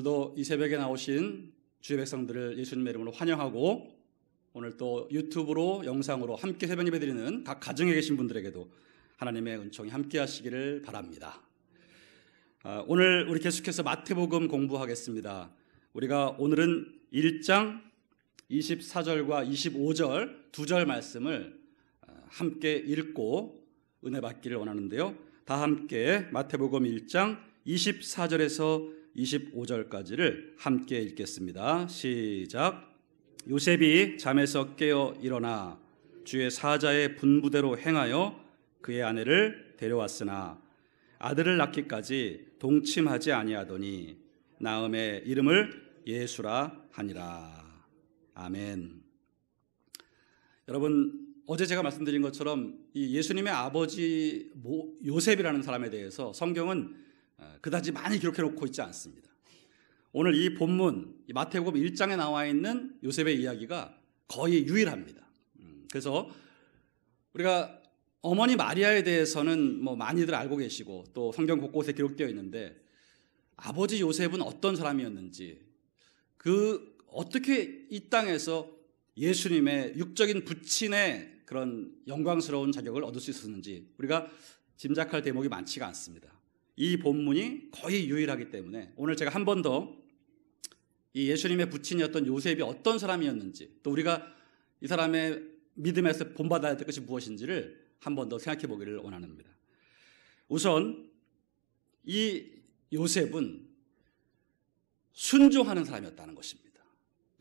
오늘도 이 새벽에 나오신 주의 백성들을 예수님의 이름으로 환영하고, 오늘 또 유튜브로 영상으로 함께 새벽 예배 드리는 각 가정에 계신 분들에게도 하나님의 은총이 함께 하시기를 바랍니다. 오늘 우리 계속해서 마태복음 공부하겠습니다. 우리가 오늘은 1장 24절과 25절 두 절 말씀을 함께 읽고 은혜 받기를 원하는데요. 다 함께 마태복음 1장 24절에서 25절까지를 함께 읽겠습니다. 시작. 요셉이 잠에서 깨어 일어나 주의 사자의 분부대로 행하여 그의 아내를 데려왔으나 아들을 낳기까지 동침하지 아니하더니 나음의 이름을 예수라 하니라. 아멘. 여러분, 어제 제가 말씀드린 것처럼 이 예수님의 아버지 요셉이라는 사람에 대해서 성경은 그다지 많이 기록해 놓고 있지 않습니다. 오늘 이 본문 이 마태복음 1장에 나와 있는 요셉의 이야기가 거의 유일합니다. 그래서 우리가 어머니 마리아에 대해서는 많이들 알고 계시고 또 성경 곳곳에 기록되어 있는데, 아버지 요셉은 어떤 사람이었는지, 어떻게 이 땅에서 예수님의 육적인 부친의 그런 영광스러운 자격을 얻을 수 있었는지 우리가 짐작할 대목이 많지가 않습니다. 이 본문이 거의 유일하기 때문에 오늘 제가 한 번 더 이 예수님의 부친이었던 요셉이 어떤 사람이었는지, 또 우리가 이 사람의 믿음에서 본받아야 될 것이 무엇인지를 한 번 더 생각해 보기를 원합니다. 우선 이 요셉은 순종하는 사람이었다는 것입니다.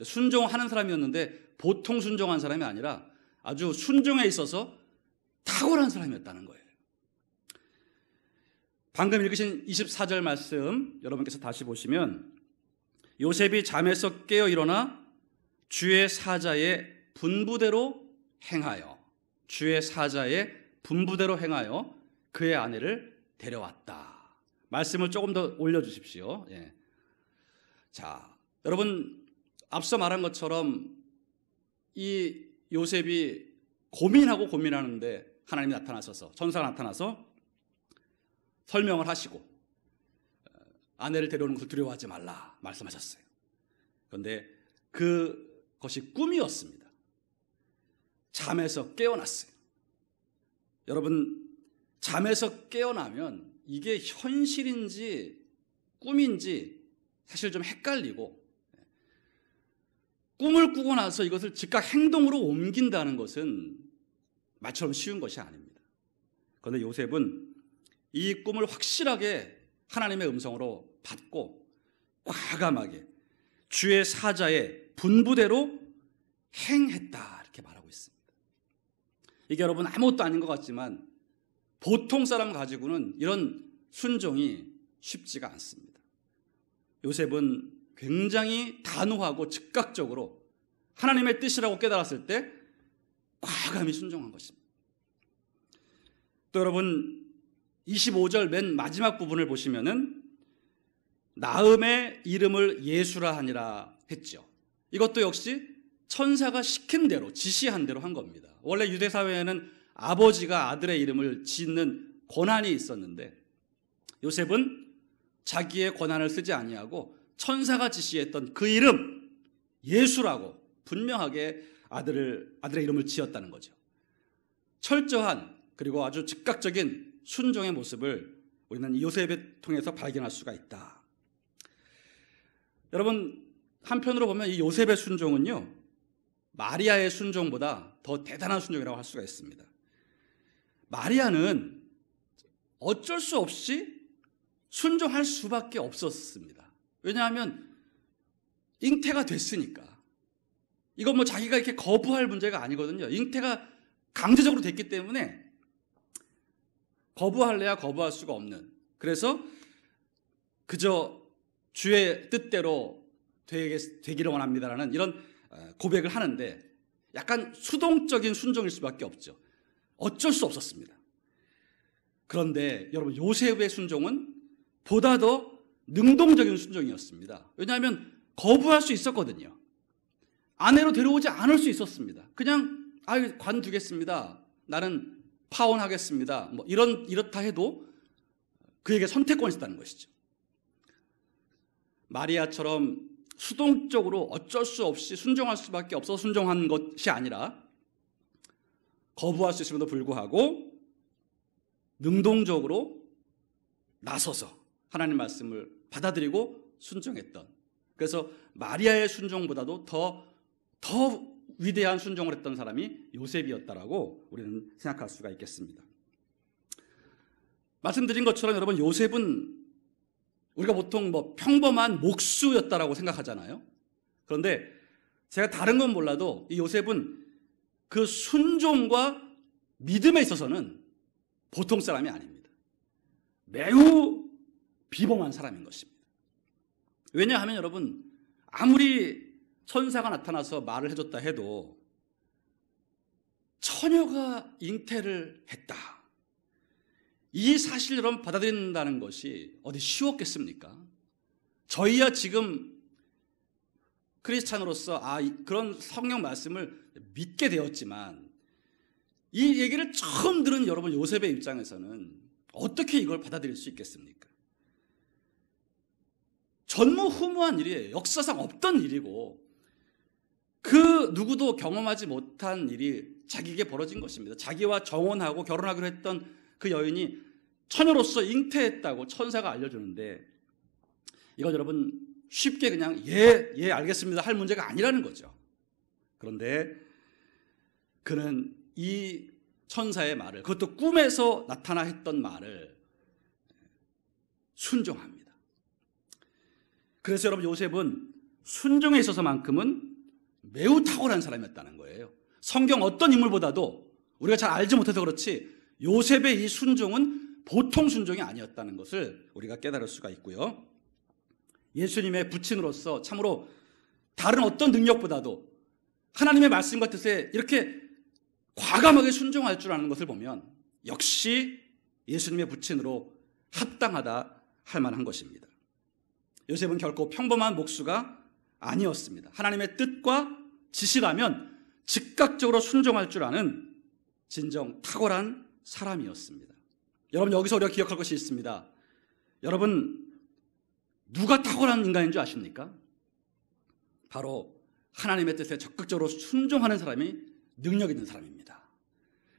순종하는 사람이었는데 보통 순종한 사람이 아니라 아주 순종에 있어서 탁월한 사람이었다는 거예요. 방금 읽으신 24절 말씀 여러분께서 다시 보시면, 요셉이 잠에서 깨어 일어나 주의 사자의 분부대로 행하여 그의 아내를 데려왔다. 말씀을 조금 더 올려주십시오. 예. 자, 여러분, 앞서 말한 것처럼 이 요셉이 고민하는데 하나님이 나타나셔서, 천사가 나타나서 설명을 하시고 아내를 데려오는 것을 두려워하지 말라 말씀하셨어요. 그런데 그것이 꿈이었습니다. 잠에서 깨어났어요. 여러분, 잠에서 깨어나면 이게 현실인지 꿈인지 사실 좀 헷갈리고, 꿈을 꾸고 나서 이것을 즉각 행동으로 옮긴다는 것은 말처럼 쉬운 것이 아닙니다. 그런데 요셉은 이 꿈을 확실하게 하나님의 음성으로 받고 과감하게 주의 사자의 분부대로 행했다, 이렇게 말하고 있습니다. 이게 여러분 아무것도 아닌 것 같지만 보통 사람 가지고는 이런 순종이 쉽지가 않습니다. 요셉은 굉장히 단호하고 즉각적으로 하나님의 뜻이라고 깨달았을 때 과감히 순종한 것입니다. 또 여러분, 25절 맨 마지막 부분을 보시면은 나음의 이름을 예수라 하니라 했죠. 이것도 역시 천사가 시킨 대로, 지시한 대로 한 겁니다. 원래 유대 사회에는 아버지가 아들의 이름을 짓는 권한이 있었는데, 요셉은 자기의 권한을 쓰지 아니하고 천사가 지시했던 그 이름 예수라고 분명하게 아들의 이름을 지었다는 거죠. 철저한 그리고 아주 즉각적인 순종의 모습을 우리는 이 요셉을 통해서 발견할 수가 있다. 여러분, 한편으로 보면 이 요셉의 순종은요, 마리아의 순종보다 더 대단한 순종이라고 할 수가 있습니다. 마리아는 어쩔 수 없이 순종할 수밖에 없었습니다. 왜냐하면 잉태가 됐으니까. 이건 자기가 이렇게 거부할 문제가 아니거든요. 잉태가 강제적으로 됐기 때문에 거부할래야 거부할 수가 없는, 그래서 그저 주의 뜻대로 되기를 원합니다라는 이런 고백을 하는데, 약간 수동적인 순종일 수밖에 없죠. 어쩔 수 없었습니다. 그런데 여러분, 요셉의 순종은 보다 더 능동적인 순종이었습니다. 왜냐하면 거부할 수 있었거든요. 아내로 데려오지 않을 수 있었습니다. 그냥 관두겠습니다, 나는 파혼하겠습니다, 이렇다 해도 그에게 선택권이 있었다는 것이죠. 마리아처럼 수동적으로 어쩔 수 없이 순종할 수밖에 없어 순종한 것이 아니라 거부할 수 있음에도 불구하고 능동적으로 나서서 하나님 말씀을 받아들이고 순종했던, 그래서 마리아의 순종보다도 더 위대한 순종을 했던 사람이 요셉이었다라고 우리는 생각할 수가 있겠습니다. 말씀드린 것처럼 여러분, 요셉은 우리가 보통 평범한 목수였다라고 생각하잖아요. 그런데 제가 다른 건 몰라도 이 요셉은 그 순종과 믿음에 있어서는 보통 사람이 아닙니다. 매우 비범한 사람인 것입니다. 왜냐하면 여러분, 아무리 천사가 나타나서 말을 해줬다 해도 처녀가 잉태를 했다, 이 사실을 여러분 받아들인다는 것이 어디 쉬웠겠습니까? 저희야 지금 크리스찬으로서 그런 성경 말씀을 믿게 되었지만 이 얘기를 처음 들은 여러분 요셉의 입장에서는 어떻게 이걸 받아들일 수 있겠습니까? 전무후무한 일이에요. 역사상 없던 일이고 그 누구도 경험하지 못한 일이 자기에게 벌어진 것입니다. 자기와 정혼하고 결혼하기로 했던 그 여인이 처녀로서 잉태했다고 천사가 알려주는데 이건 여러분 쉽게 그냥 예 알겠습니다 할 문제가 아니라는 거죠. 그런데 그는 이 천사의 말을, 그것도 꿈에서 나타나 했던 말을 순종합니다. 그래서 여러분 요셉은 순종에 있어서만큼은 매우 탁월한 사람이었다는 거예요. 성경 어떤 인물보다도 우리가 잘 알지 못해서 그렇지 요셉의 이 순종은 보통 순종이 아니었다는 것을 우리가 깨달을 수가 있고요. 예수님의 부친으로서 참으로 다른 어떤 능력보다도 하나님의 말씀과 뜻에 이렇게 과감하게 순종할 줄 아는 것을 보면 역시 예수님의 부친으로 합당하다 할 만한 것입니다. 요셉은 결코 평범한 목수가 아니었습니다. 하나님의 뜻과 지시라면 즉각적으로 순종할 줄 아는 진정 탁월한 사람이었습니다. 여러분, 여기서 우리가 기억할 것이 있습니다. 여러분, 누가 탁월한 인간인 줄 아십니까? 바로 하나님의 뜻에 적극적으로 순종하는 사람이 능력 있는 사람입니다.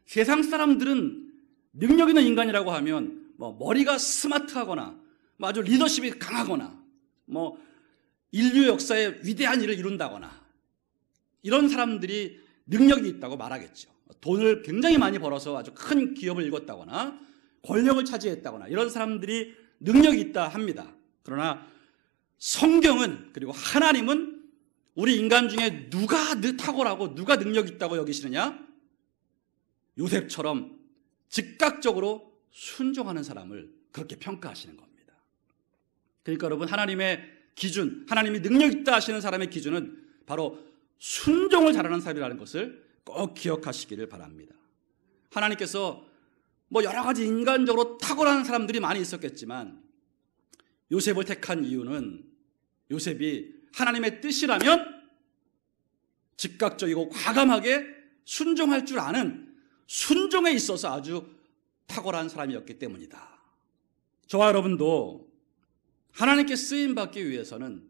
세상 사람들은 능력 있는 인간이라고 하면 머리가 스마트하거나 아주 리더십이 강하거나 인류 역사에 위대한 일을 이룬다거나 이런 사람들이 능력이 있다고 말하겠죠. 돈을 굉장히 많이 벌어서 아주 큰 기업을 일궜다거나 권력을 차지했다거나 이런 사람들이 능력이 있다 합니다. 그러나 성경은, 그리고 하나님은 우리 인간 중에 누가 탁월하고 누가 능력이 있다고 여기시느냐? 요셉처럼 즉각적으로 순종하는 사람을 그렇게 평가하시는 겁니다. 그러니까 여러분, 하나님의 기준, 하나님이 능력 있다 하시는 사람의 기준은 바로 순종을 잘하는 사람이라는 것을 꼭 기억하시기를 바랍니다. 하나님께서 여러 가지 인간적으로 탁월한 사람들이 많이 있었겠지만 요셉을 택한 이유는 요셉이 하나님의 뜻이라면 즉각적이고 과감하게 순종할 줄 아는 순종에 있어서 아주 탁월한 사람이었기 때문이다. 저와 여러분도 하나님께 쓰임받기 위해서는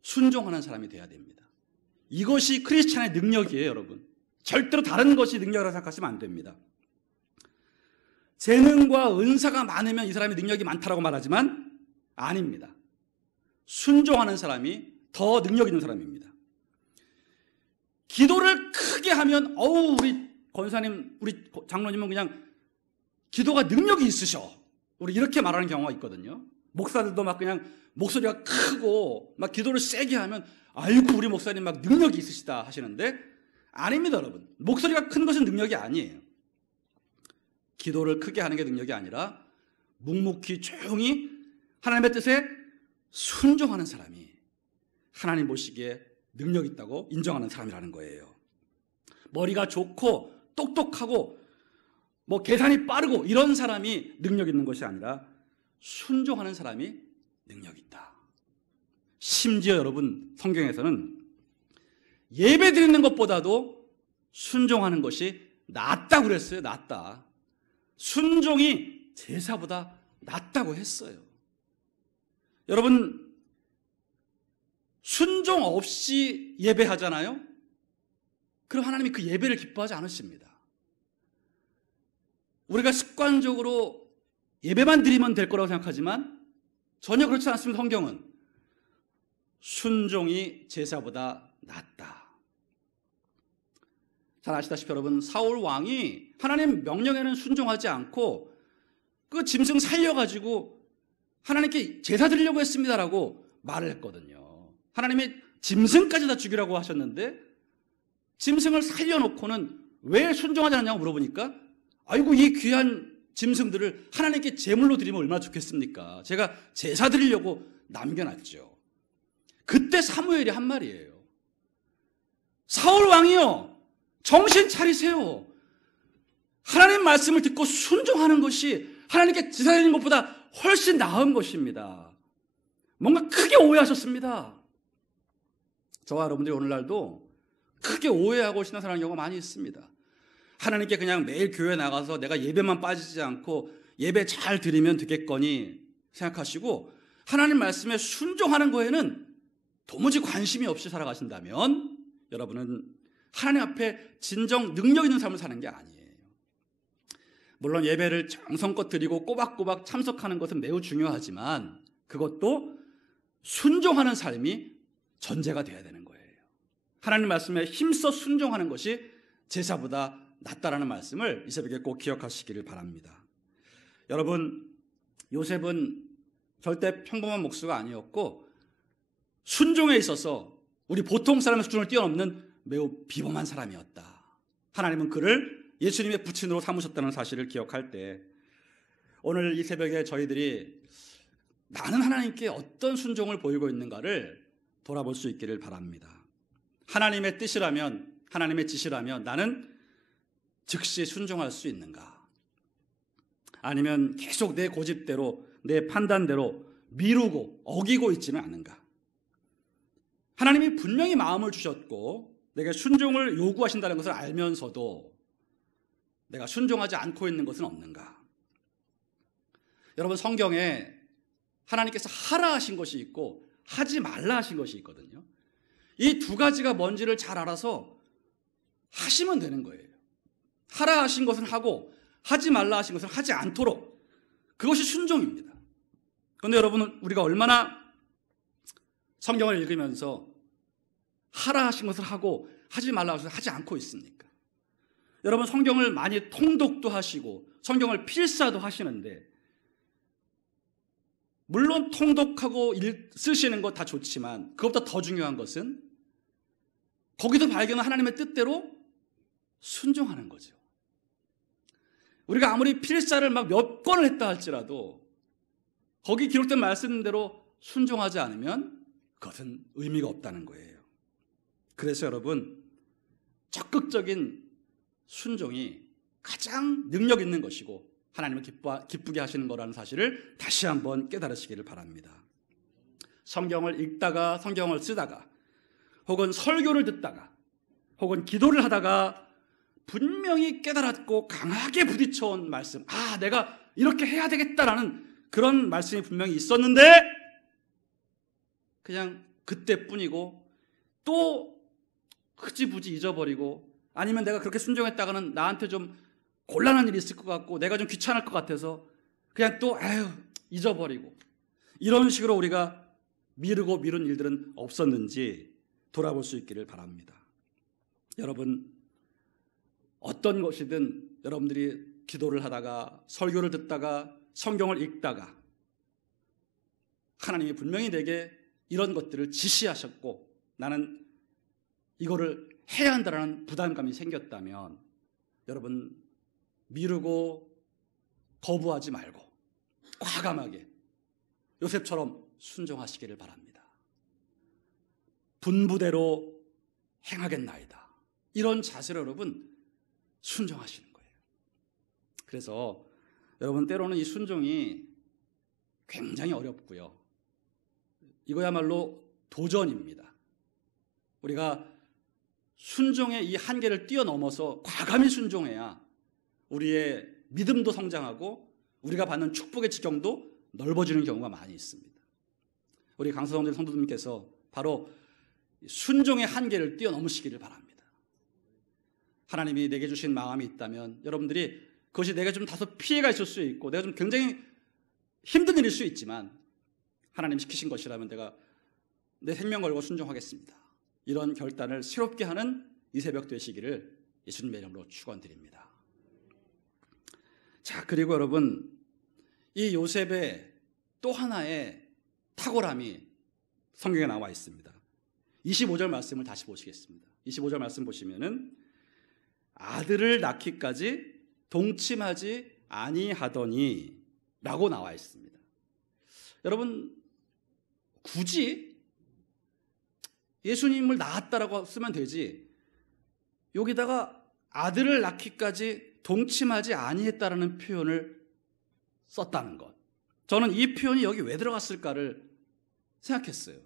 순종하는 사람이 되어야 됩니다. 이것이 크리스찬의 능력이에요, 여러분. 절대로 다른 것이 능력이라고 생각하시면 안 됩니다. 재능과 은사가 많으면 이 사람이 능력이 많다라고 말하지만 아닙니다. 순종하는 사람이 더 능력 있는 사람입니다. 기도를 크게 하면 우리 권사님, 우리 장로님은 그냥 기도가 능력이 있으셔, 우리 이렇게 말하는 경우가 있거든요. 목사들도 그냥 목소리가 크고 기도를 세게 하면 아이고 우리 목사님 능력이 있으시다 하시는데 아닙니다, 여러분. 목소리가 큰 것은 능력이 아니에요. 기도를 크게 하는 게 능력이 아니라 묵묵히 조용히 하나님의 뜻에 순종하는 사람이 하나님 보시기에 능력 있다고 인정하는 사람이라는 거예요. 머리가 좋고 똑똑하고 계산이 빠르고 이런 사람이 능력 있는 것이 아니라 순종하는 사람이 능력 있다. 심지어 여러분, 성경에서는 예배 드리는 것보다도 순종하는 것이 낫다고 그랬어요. 낫다. 순종이 제사보다 낫다고 했어요. 여러분, 순종 없이 예배하잖아요. 그럼 하나님이 그 예배를 기뻐하지 않으십니다. 우리가 습관적으로 예배만 드리면 될 거라고 생각하지만 전혀 그렇지 않습니다. 성경은 순종이 제사보다 낫다. 잘 아시다시피 여러분, 사울 왕이 하나님 명령에는 순종하지 않고 그 짐승 살려가지고 하나님께 제사 드리려고 했습니다라고 말을 했거든요. 하나님이 짐승까지 다 죽이라고 하셨는데 짐승을 살려놓고는 왜 순종하지 않냐고 물어보니까 아이고, 이 귀한 짐승들을 하나님께 제물로 드리면 얼마나 좋겠습니까? 제가 제사 드리려고 남겨놨죠. 그때 사무엘이 한 말이에요. 사울 왕이요, 정신 차리세요. 하나님 말씀을 듣고 순종하는 것이 하나님께 제사 드리는 것보다 훨씬 나은 것입니다. 뭔가 크게 오해하셨습니다. 저와 여러분들이 오늘날도 크게 오해하고 신앙생활하는 경우가 많이 있습니다. 하나님께 그냥 매일 교회 나가서 내가 예배만 빠지지 않고 예배 잘 드리면 되겠거니 생각하시고 하나님 말씀에 순종하는 거에는 도무지 관심이 없이 살아가신다면 여러분은 하나님 앞에 진정 능력 있는 삶을 사는 게 아니에요. 물론 예배를 정성껏 드리고 꼬박꼬박 참석하는 것은 매우 중요하지만 그것도 순종하는 삶이 전제가 되어야 되는 거예요. 하나님 말씀에 힘써 순종하는 것이 제사보다 낫다라는 말씀을 이 새벽에 꼭 기억하시기를 바랍니다. 여러분, 요셉은 절대 평범한 목수가 아니었고 순종에 있어서 우리 보통 사람의 수준을 뛰어넘는 매우 비범한 사람이었다. 하나님은 그를 예수님의 부친으로 삼으셨다는 사실을 기억할 때 오늘 이 새벽에 저희들이 나는 하나님께 어떤 순종을 보이고 있는가를 돌아볼 수 있기를 바랍니다. 하나님의 뜻이라면, 하나님의 지시라면 나는 즉시 순종할 수 있는가? 아니면 계속 내 고집대로, 내 판단대로 미루고 어기고 있지는 않는가? 하나님이 분명히 마음을 주셨고 내게 순종을 요구하신다는 것을 알면서도 내가 순종하지 않고 있는 것은 없는가? 여러분, 성경에 하나님께서 하라 하신 것이 있고 하지 말라 하신 것이 있거든요. 이 두 가지가 뭔지를 잘 알아서 하시면 되는 거예요. 하라 하신 것은 하고 하지 말라 하신 것은 하지 않도록, 그것이 순종입니다. 그런데 여러분은 우리가 얼마나 성경을 읽으면서 하라 하신 것을 하고 하지 말라 하신 것을 하지 않고 있습니까? 여러분, 성경을 많이 통독도 하시고 성경을 필사도 하시는데 물론 통독하고 쓰시는 거 다 좋지만 그것보다 더 중요한 것은 거기서 발견한 하나님의 뜻대로 순종하는 거죠. 우리가 아무리 필사를 막 몇 권을 했다 할지라도 거기 기록된 말씀대로 순종하지 않으면 그것은 의미가 없다는 거예요. 그래서 여러분, 적극적인 순종이 가장 능력 있는 것이고 하나님을 기쁘게 하시는 거라는 사실을 다시 한번 깨달으시기를 바랍니다. 성경을 읽다가, 성경을 쓰다가, 혹은 설교를 듣다가, 혹은 기도를 하다가 분명히 깨달았고 강하게 부딪혀온 말씀, 내가 이렇게 해야 되겠다라는 그런 말씀이 분명히 있었는데 그냥 그때뿐이고 또 흐지부지 잊어버리고, 아니면 내가 그렇게 순종했다가는 나한테 좀 곤란한 일이 있을 것 같고 내가 좀 귀찮을 것 같아서 그냥 또 잊어버리고, 이런 식으로 우리가 미루고 미룬 일들은 없었는지 돌아볼 수 있기를 바랍니다. 여러분, 어떤 것이든 여러분들이 기도를 하다가 설교를 듣다가 성경을 읽다가 하나님이 분명히 내게 이런 것들을 지시하셨고 나는 이거를 해야 한다는 부담감이 생겼다면 여러분, 미루고 거부하지 말고 과감하게 요셉처럼 순종하시기를 바랍니다. 분부대로 행하겠나이다, 이런 자세로 여러분 순종하시는 거예요. 그래서 여러분, 때로는 이 순종이 굉장히 어렵고요, 이거야말로 도전입니다. 우리가 순종의 이 한계를 뛰어넘어서 과감히 순종해야 우리의 믿음도 성장하고 우리가 받는 축복의 지경도 넓어지는 경우가 많이 있습니다. 우리 강서성전 성도님께서 바로 순종의 한계를 뛰어넘으시기를 바랍니다. 하나님이 내게 주신 마음이 있다면 여러분들이 그것이 내가 좀 다소 피해가 있을 수 있고 내가 좀 굉장히 힘든 일일 수 있지만 하나님 시키신 것이라면 내가 내 생명 걸고 순종하겠습니다. 이런 결단을 새롭게 하는 이 새벽 되시기를 예수님의 이름으로 축원드립니다. 자, 그리고 여러분, 이 요셉의 또 하나의 탁월함이 성경에 나와 있습니다. 25절 말씀을 다시 보시겠습니다. 25절 말씀 보시면은 아들을 낳기까지 동침하지 아니하더니 라고 나와 있습니다. 여러분, 굳이 예수님을 낳았다라고 쓰면 되지 여기다가 아들을 낳기까지 동침하지 아니했다라는 표현을 썼다는 것, 저는 이 표현이 여기 왜 들어갔을까를 생각했어요.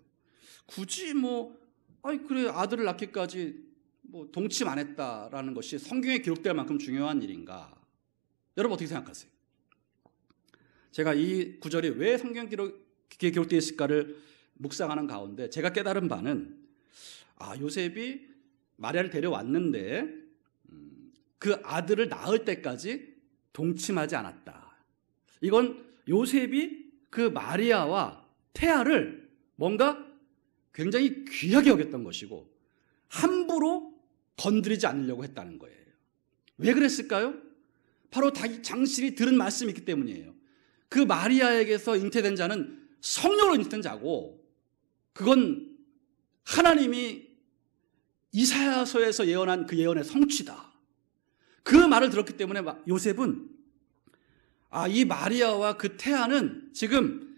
굳이 그래 아들을 낳기까지 동침 안 했다라는 것이 성경에 기록될 만큼 중요한 일인가? 여러분 어떻게 생각하세요? 제가 이 구절이 왜 성경 기록에 기록되어 있을까를 묵상하는 가운데 제가 깨달은 바는 요셉이 마리아를 데려왔는데 그 아들을 낳을 때까지 동침하지 않았다. 이건 요셉이 그 마리아와 태아를 뭔가 굉장히 귀하게 여겼던 것이고 함부로 건드리지 않으려고 했다는 거예요. 왜 그랬을까요? 바로 당신이 들은 말씀이 있기 때문이에요. 그 마리아에게서 잉태된 자는 성령으로 잉태된 자고 그건 하나님이 이사야서에서 예언한 그 예언의 성취다. 그 말을 들었기 때문에 요셉은 이 마리아와 그 태아는 지금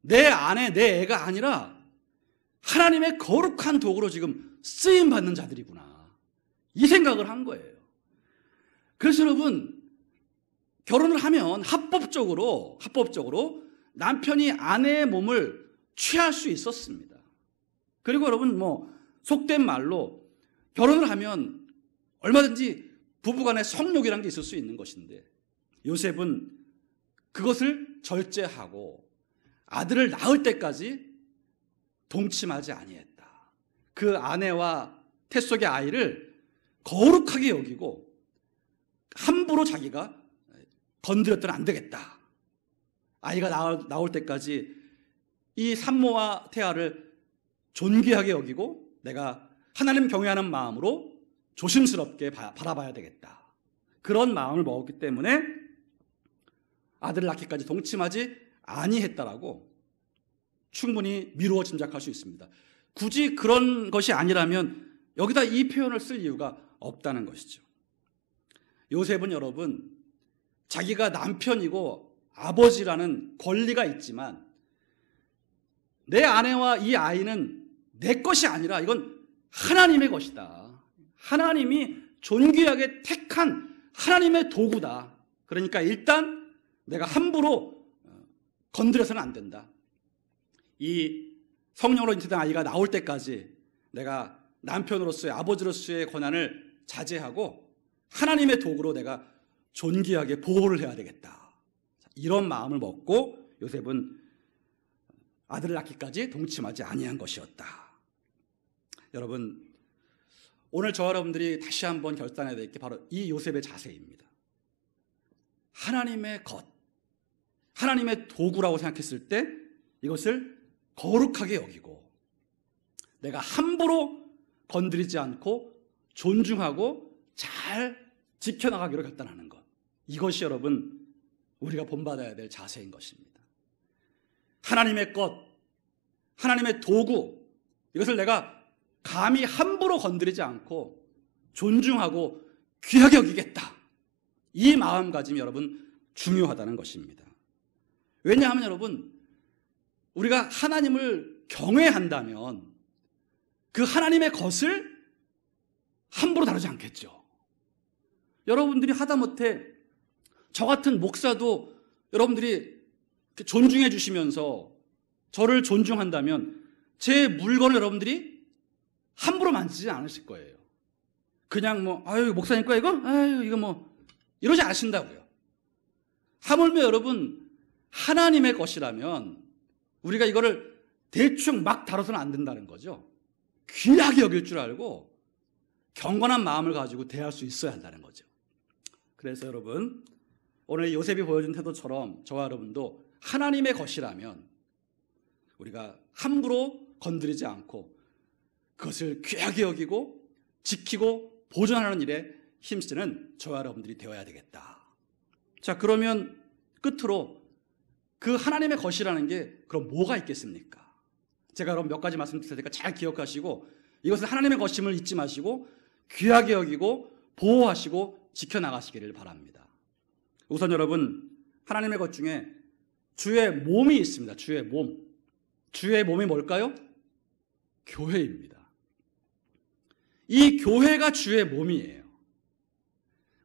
내 아내, 내 애가 아니라 하나님의 거룩한 도구로 지금 쓰임받는 자들이구나, 이 생각을 한 거예요. 그래서 여러분, 결혼을 하면 합법적으로 남편이 아내의 몸을 취할 수 있었습니다. 그리고 여러분 속된 말로 결혼을 하면 얼마든지 부부간의 성욕이라는 게 있을 수 있는 것인데 요셉은 그것을 절제하고 아들을 낳을 때까지 동침하지 아니했다. 그 아내와 태 속의 아이를 거룩하게 여기고 함부로 자기가 건드렸더니 안 되겠다. 아이가 나올 때까지 이 산모와 태아를 존귀하게 여기고 내가 하나님 경외하는 마음으로 조심스럽게 바라봐야 되겠다. 그런 마음을 먹었기 때문에 아들을 낳기까지 동침하지 아니했다라고 충분히 미루어 짐작할 수 있습니다. 굳이 그런 것이 아니라면 여기다 이 표현을 쓸 이유가 없다는 것이죠. 요셉은 여러분, 자기가 남편이고 아버지라는 권리가 있지만 내 아내와 이 아이는 내 것이 아니라 이건 하나님의 것이다. 하나님이 존귀하게 택한 하나님의 도구다. 그러니까 일단 내가 함부로 건드려서는 안 된다. 이 성령으로 잉태된 아이가 나올 때까지 내가 남편으로서의, 아버지로서의 권한을 자제하고 하나님의 도구로 내가 존귀하게 보호를 해야 되겠다. 이런 마음을 먹고 요셉은 아들을 낳기까지 동침하지 아니한 것이었다. 여러분, 오늘 저와 여러분들이 다시 한번 결단해야 될 게 바로 이 요셉의 자세입니다. 하나님의 것, 하나님의 도구라고 생각했을 때 이것을 거룩하게 여기고 내가 함부로 건드리지 않고 존중하고 잘 지켜나가기로 결단하는 것, 이것이 여러분 우리가 본받아야 될 자세인 것입니다. 하나님의 것, 하나님의 도구, 이것을 내가 감히 함부로 건드리지 않고 존중하고 귀하게 여기겠다. 이 마음가짐이 여러분 중요하다는 것입니다. 왜냐하면 여러분, 우리가 하나님을 경외한다면 그 하나님의 것을 함부로 다루지 않겠죠. 여러분들이 하다못해 저 같은 목사도 여러분들이 존중해 주시면서 저를 존중한다면 제 물건을 여러분들이 함부로 만지지 않으실 거예요. 그냥 아유 목사님 거 이거? 아유 이거 이러지 않으신다고요. 하물며 여러분 하나님의 것이라면 우리가 이거를 대충 막 다뤄서는 안 된다는 거죠. 귀하게 여길 줄 알고 경건한 마음을 가지고 대할 수 있어야 한다는 거죠. 그래서 여러분, 오늘 요셉이 보여준 태도처럼 저와 여러분도 하나님의 것이라면 우리가 함부로 건드리지 않고 그것을 귀하게 여기고 지키고 보존하는 일에 힘쓰는 저와 여러분들이 되어야 되겠다. 자, 그러면 끝으로 그 하나님의 것이라는 게 그럼 뭐가 있겠습니까? 제가 여러분 몇 가지 말씀드릴 테니까 잘 기억하시고 이것은 하나님의 것임을 잊지 마시고 귀하게 여기고 보호하시고 지켜나가시기를 바랍니다. 우선 여러분, 하나님의 것 중에 주의 몸이 있습니다. 주의 몸. 주의 몸이 뭘까요? 교회입니다. 이 교회가 주의 몸이에요.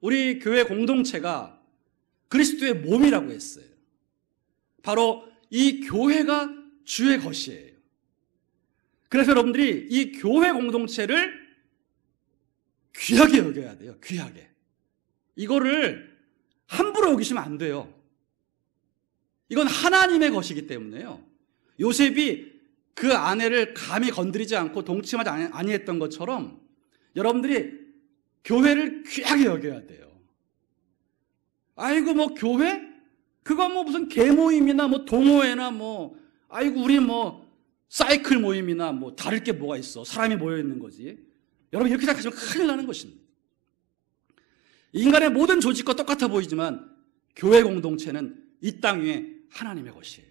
우리 교회 공동체가 그리스도의 몸이라고 했어요. 바로 이 교회가 주의 것이에요. 그래서 여러분들이 이 교회 공동체를 귀하게 여겨야 돼요. 귀하게. 이거를 함부로 여기시면 안 돼요. 이건 하나님의 것이기 때문에요. 요셉이 그 아내를 감히 건드리지 않고 동침하지 아니했던 것처럼 여러분들이 교회를 귀하게 여겨야 돼요. 아이고 뭐 교회? 그거 뭐 무슨 계모임이나 뭐 동호회나 뭐 아이고 우리 뭐 사이클 모임이나 뭐 다를 게 뭐가 있어. 사람이 모여 있는 거지. 여러분 이렇게 생각하시면 큰일 나는 것입니다. 인간의 모든 조직과 똑같아 보이지만 교회 공동체는 이 땅 위에 하나님의 것이에요.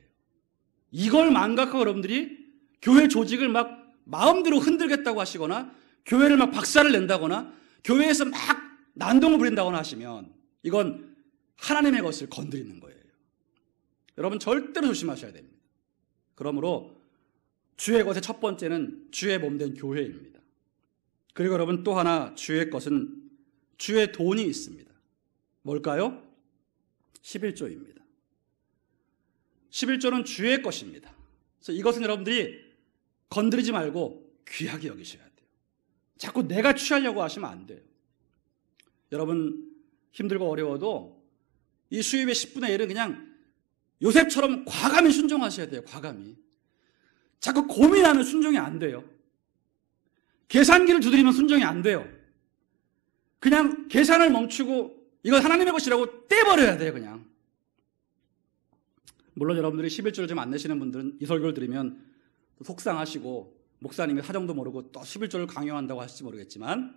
이걸 망각하고 여러분들이 교회 조직을 막 마음대로 흔들겠다고 하시거나 교회를 막 박살을 낸다거나 교회에서 막 난동을 부린다거나 하시면 이건 하나님의 것을 건드리는 거예요. 여러분 절대로 조심하셔야 됩니다. 그러므로 주의 것의 첫 번째는 주의 몸된 교회입니다. 그리고 여러분 또 하나 주의 것은 주의 돈이 있습니다. 뭘까요? 11조입니다. 11조는 주의 것입니다. 그래서 이것은 여러분들이 건드리지 말고 귀하게 여기셔야 돼요. 자꾸 내가 취하려고 하시면 안 돼요. 여러분 힘들고 어려워도 이 수입의 10분의 1은 그냥 요셉처럼 과감히 순종하셔야 돼요. 과감히. 자꾸 고민하면 순종이 안 돼요. 계산기를 두드리면 순종이 안 돼요. 그냥 계산을 멈추고 이건 하나님의 것이라고 떼버려야 돼요. 그냥. 물론 여러분들이 11조를 좀 안 내시는 분들은 이 설교를 들으면 속상하시고 목사님이 사정도 모르고 또 11조를 강요한다고 하실지 모르겠지만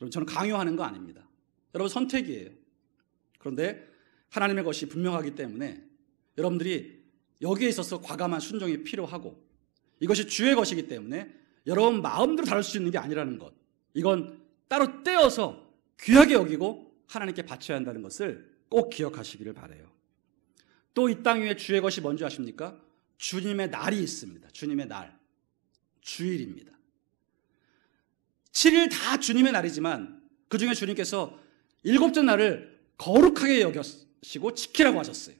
여러분 저는 강요하는 거 아닙니다. 여러분 선택이에요. 그런데 하나님의 것이 분명하기 때문에 여러분들이 여기에 있어서 과감한 순종이 필요하고 이것이 주의 것이기 때문에 여러분 마음대로 다룰 수 있는 게 아니라는 것, 이건 따로 떼어서 귀하게 여기고 하나님께 바쳐야 한다는 것을 꼭 기억하시기를 바라요. 또 이 땅 위에 주의 것이 뭔지 아십니까? 주님의 날이 있습니다. 주님의 날, 주일입니다. 7일 다 주님의 날이지만 그 중에 주님께서 7째 날을 거룩하게 여기시고 지키라고 하셨어요.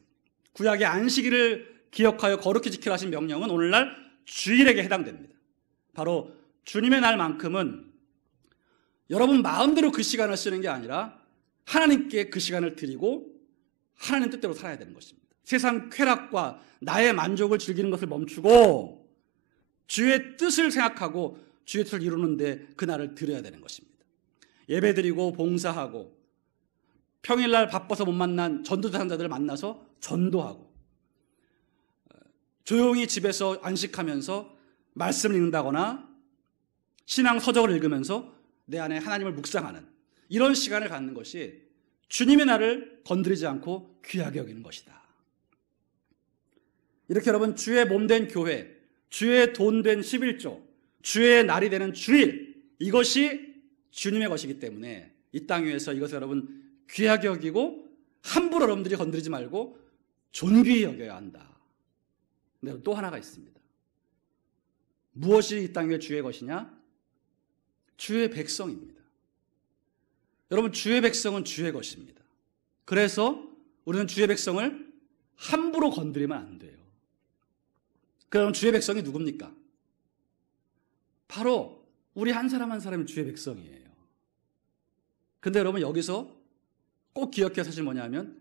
구약의 안식일을 기억하여 거룩히 지키라 하신 명령은 오늘날 주일에게 해당됩니다. 바로 주님의 날만큼은 여러분 마음대로 그 시간을 쓰는 게 아니라 하나님께 그 시간을 드리고 하나님 뜻대로 살아야 되는 것입니다. 세상 쾌락과 나의 만족을 즐기는 것을 멈추고 주의 뜻을 생각하고 주의 뜻을 이루는데 그날을 드려야 되는 것입니다. 예배드리고 봉사하고 평일날 바빠서 못 만난 전도대상자들을 만나서 전도하고 조용히 집에서 안식하면서 말씀을 읽는다거나 신앙 서적을 읽으면서 내 안에 하나님을 묵상하는 이런 시간을 갖는 것이 주님의 날을 건드리지 않고 귀하게 여기는 것이다. 이렇게 여러분 주의 몸된 교회, 주의 돈된 11조, 주의 날이 되는 주일, 이것이 주님의 것이기 때문에 이 땅 위에서 이것을 여러분 귀하게 여기고 함부로 여러분들이 건드리지 말고 존귀히 여겨야 한다. 근데 또 하나가 있습니다. 무엇이 이 땅 위에 주의 것이냐? 주의 백성입니다. 여러분 주의 백성은 주의 것입니다. 그래서 우리는 주의 백성을 함부로 건드리면 안 돼요. 그럼 주의 백성이 누굽니까? 바로 우리 한 사람 한 사람이 주의 백성이에요. 근데 여러분 여기서 꼭 기억해야 사실 뭐냐면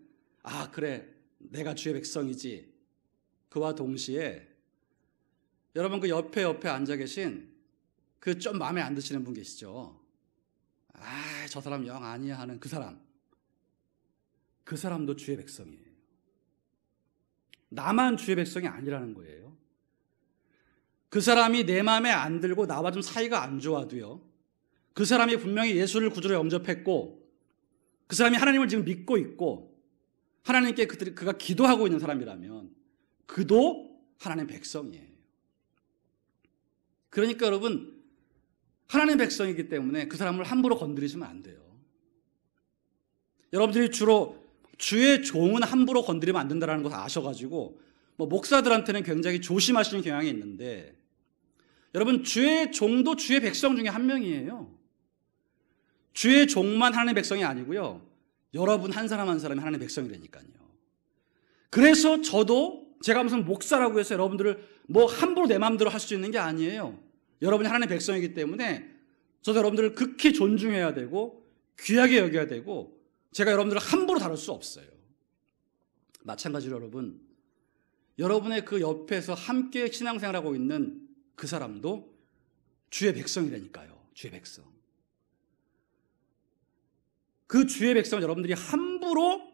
그래 내가 주의 백성이지. 그와 동시에 여러분 그 옆에 앉아 계신 그 좀 마음에 안 드시는 분 계시죠? 아, 저 사람 영 아니야 하는 그 사람. 그 사람도 주의 백성이에요. 나만 주의 백성이 아니라는 거예요. 그 사람이 내 마음에 안 들고 나와 좀 사이가 안 좋아도요, 그 사람이 분명히 예수를 구주로 영접했고 그 사람이 하나님을 지금 믿고 있고 하나님께 그가 기도하고 있는 사람이라면 그도 하나님 백성이에요. 그러니까 여러분, 하나님 백성이기 때문에 그 사람을 함부로 건드리시면 안 돼요. 여러분들이 주로 주의 종은 함부로 건드리면 안 된다는 것을 아셔가지고 목사들한테는 굉장히 조심하시는 경향이 있는데, 여러분 주의 종도 주의 백성 중에 한 명이에요. 주의 종만 하나님의 백성이 아니고요, 여러분 한 사람 한 사람이 하나님의 백성이라니까요. 그래서 저도 제가 무슨 목사라고 해서 여러분들을 함부로 내 마음대로 할 수 있는 게 아니에요. 여러분이 하나님의 백성이기 때문에 저도 여러분들을 극히 존중해야 되고 귀하게 여겨야 되고, 제가 여러분들을 함부로 다룰 수 없어요. 마찬가지로 여러분, 여러분의 그 옆에서 함께 신앙생활하고 있는 그 사람도 주의 백성이라니까요. 주의 백성. 그 주의 백성을 여러분들이 함부로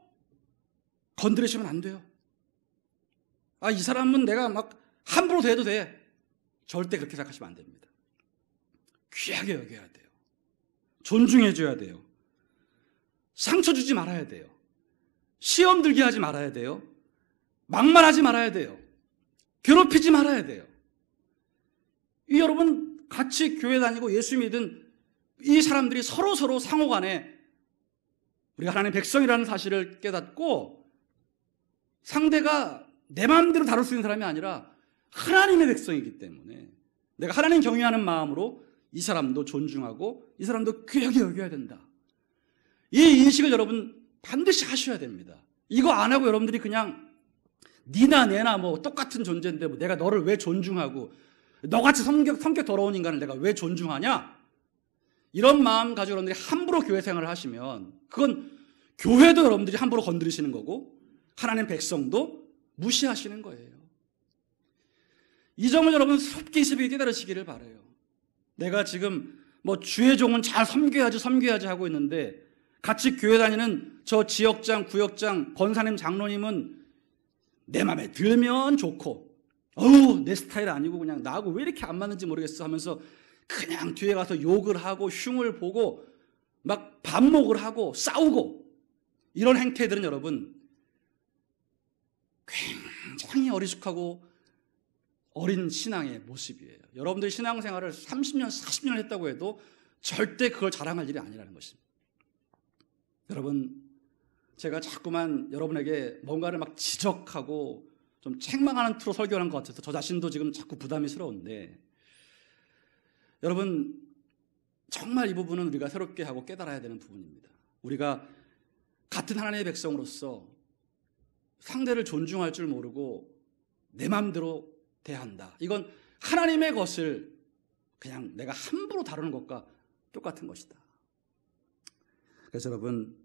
건드리시면 안 돼요. 아, 이 사람은 내가 함부로 대해도 돼. 절대 그렇게 생각하시면 안 됩니다. 귀하게 여겨야 돼요. 존중해 줘야 돼요. 상처 주지 말아야 돼요. 시험 들게 하지 말아야 돼요. 막말하지 말아야 돼요. 괴롭히지 말아야 돼요. 이 여러분 같이 교회 다니고 예수 믿은 이 사람들이 서로 상호간에 우리가 하나님의 백성이라는 사실을 깨닫고, 상대가 내 마음대로 다룰 수 있는 사람이 아니라 하나님의 백성이기 때문에 내가 하나님 경외하는 마음으로 이 사람도 존중하고 이 사람도 귀하게 여겨야 된다. 이 인식을 여러분 반드시 하셔야 됩니다. 이거 안 하고 여러분들이 그냥 니나 내나 똑같은 존재인데 내가 너를 왜 존중하고, 너같이 성격 더러운 인간을 내가 왜 존중하냐, 이런 마음 가지고 여러분들이 함부로 교회 생활을 하시면 그건 교회도 여러분들이 함부로 건드리시는 거고 하나님 백성도 무시하시는 거예요. 이 점을 여러분 스럽게 깨달으시기를 바라요. 내가 지금 주의 종은 잘 섬겨야지 하고 있는데, 같이 교회 다니는 저 지역장, 구역장, 권사님, 장로님은 내 마음에 들면 좋고, 내 스타일 아니고 그냥 나하고 왜 이렇게 안 맞는지 모르겠어 하면서 그냥 뒤에 가서 욕을 하고 흉을 보고 막 반목을 하고 싸우고, 이런 행태들은 여러분 굉장히 어리숙하고 어린 신앙의 모습이에요. 여러분들이 신앙생활을 30년, 40년을 했다고 해도 절대 그걸 자랑할 일이 아니라는 것입니다. 여러분, 제가 자꾸만 여러분에게 뭔가를 지적하고 좀 책망하는 투로 설교하는 것 같아서 저 자신도 지금 자꾸 부담스러운데, 여러분 정말 이 부분은 우리가 새롭게 하고 깨달아야 되는 부분입니다. 우리가 같은 하나님의 백성으로서 상대를 존중할 줄 모르고 내 마음대로 대한다. 이건 하나님의 것을 그냥 내가 함부로 다루는 것과 똑같은 것이다. 그래서 여러분,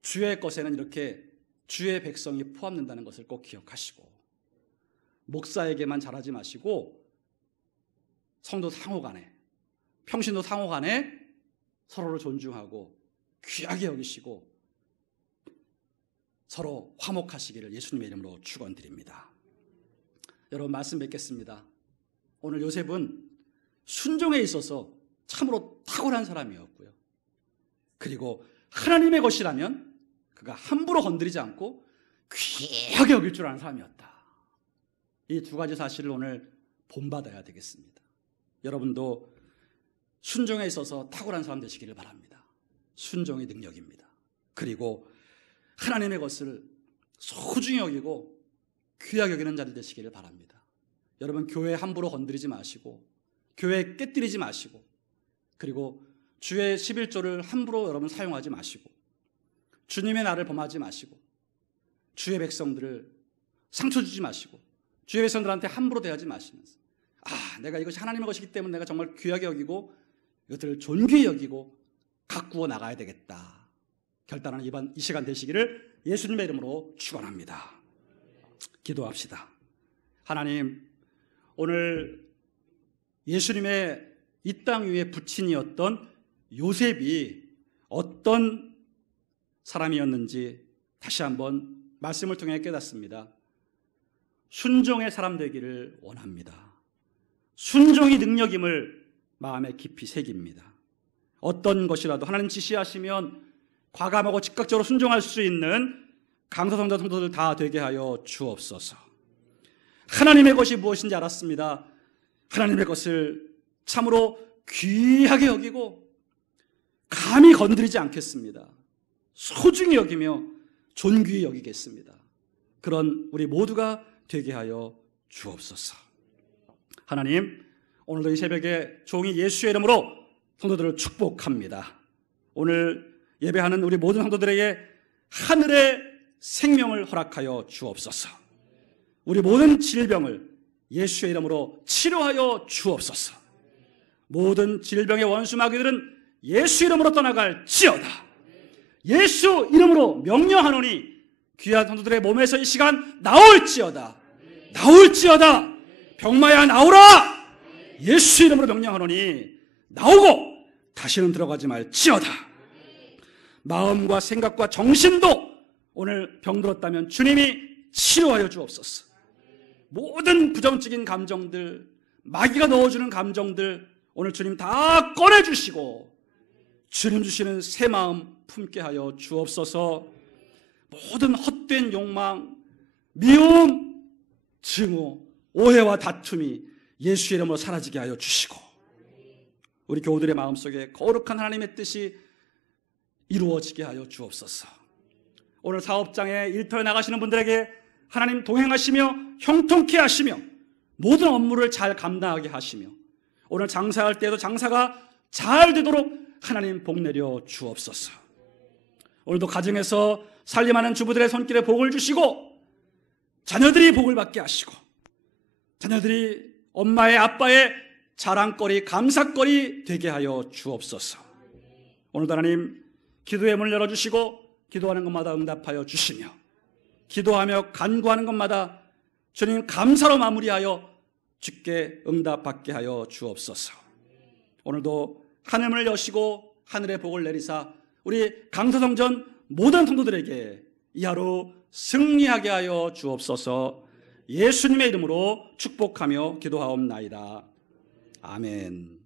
주의 것에는 이렇게 주의 백성이 포함된다는 것을 꼭 기억하시고, 목사에게만 잘하지 마시고 성도 상호간에, 평신도 상호간에 서로를 존중하고 귀하게 여기시고 서로 화목하시기를 예수님의 이름으로 축원드립니다. 여러분, 말씀 뵙겠습니다. 오늘 요셉은 순종에 있어서 참으로 탁월한 사람이었고요, 그리고 하나님의 것이라면 그가 함부로 건드리지 않고 귀하게 여길 줄 아는 사람이었다. 이 두 가지 사실을 오늘 본받아야 되겠습니다. 여러분도 순종에 있어서 탁월한 사람 되시기를 바랍니다. 순종이 능력입니다. 그리고 하나님의 것을 소중히 여기고 귀하게 여기는 자들 되시기를 바랍니다. 여러분, 교회 함부로 건드리지 마시고 교회 깨뜨리지 마시고, 그리고 주의 11조를 함부로 여러분 사용하지 마시고, 주님의 날을 범하지 마시고, 주의 백성들을 상처 주지 마시고, 주의 백성들한테 함부로 대하지 마시면서, 내가 이것이 하나님의 것이기 때문에 내가 정말 귀하게 여기고 이것들을 존귀히 여기고 가꾸어 나가야 되겠다 결단하는 이 시간 되시기를 예수님의 이름으로 축원합니다. 기도합시다. 하나님, 오늘 예수님의 이 땅 위에 부친이었던 요셉이 어떤 사람이었는지 다시 한번 말씀을 통해 깨닫습니다. 순종의 사람 되기를 원합니다. 순종이 능력임을 마음에 깊이 새깁니다. 어떤 것이라도 하나님 지시하시면 과감하고 즉각적으로 순종할 수 있는 강서성전 성도들 다 되게 하여 주옵소서. 하나님의 것이 무엇인지 알았습니다. 하나님의 것을 참으로 귀하게 여기고 감히 건드리지 않겠습니다. 소중히 여기며 존귀히 여기겠습니다. 그런 우리 모두가 되게 하여 주옵소서. 하나님, 오늘도 이 새벽에 종이 예수의 이름으로 성도들을 축복합니다. 오늘 예배하는 우리 모든 성도들에게 하늘의 생명을 허락하여 주옵소서. 우리 모든 질병을 예수의 이름으로 치료하여 주옵소서. 모든 질병의 원수 마귀들은 예수 이름으로 떠나갈지어다. 예수 이름으로 명령하노니 귀한 성도들의 몸에서 이 시간 나올지어다. 나올지어다. 병마야 나오라. 예수 이름으로 명령하노니 나오고 다시는 들어가지 말지어다. 마음과 생각과 정신도 오늘 병들었다면 주님이 치료하여 주옵소서. 모든 부정적인 감정들, 마귀가 넣어주는 감정들 오늘 주님 다 꺼내주시고 주님 주시는 새 마음 품게 하여 주옵소서. 모든 헛된 욕망, 미움, 증오, 오해와 다툼이 예수의 이름으로 사라지게 하여 주시고 우리 교우들의 마음속에 거룩한 하나님의 뜻이 이루어지게 하여 주옵소서. 오늘 사업장에 일터에 나가시는 분들에게 하나님 동행하시며 형통케 하시며 모든 업무를 잘 감당하게 하시며 오늘 장사할 때도 장사가 잘 되도록 하나님 복 내려 주옵소서. 오늘도 가정에서 살림하는 주부들의 손길에 복을 주시고 자녀들이 복을 받게 하시고 자녀들이 엄마의 아빠의 자랑거리 감사거리 되게 하여 주옵소서. 오늘도 하나님 기도의 문을 열어주시고 기도하는 것마다 응답하여 주시며 기도하며 간구하는 것마다 주님 감사로 마무리하여 주께 응답받게 하여 주옵소서. 오늘도 하늘을 여시고 하늘의 복을 내리사 우리 강서성전 모든 성도들에게 이 하루 승리하게 하여 주옵소서. 예수님의 이름으로 축복하며 기도하옵나이다. 아멘.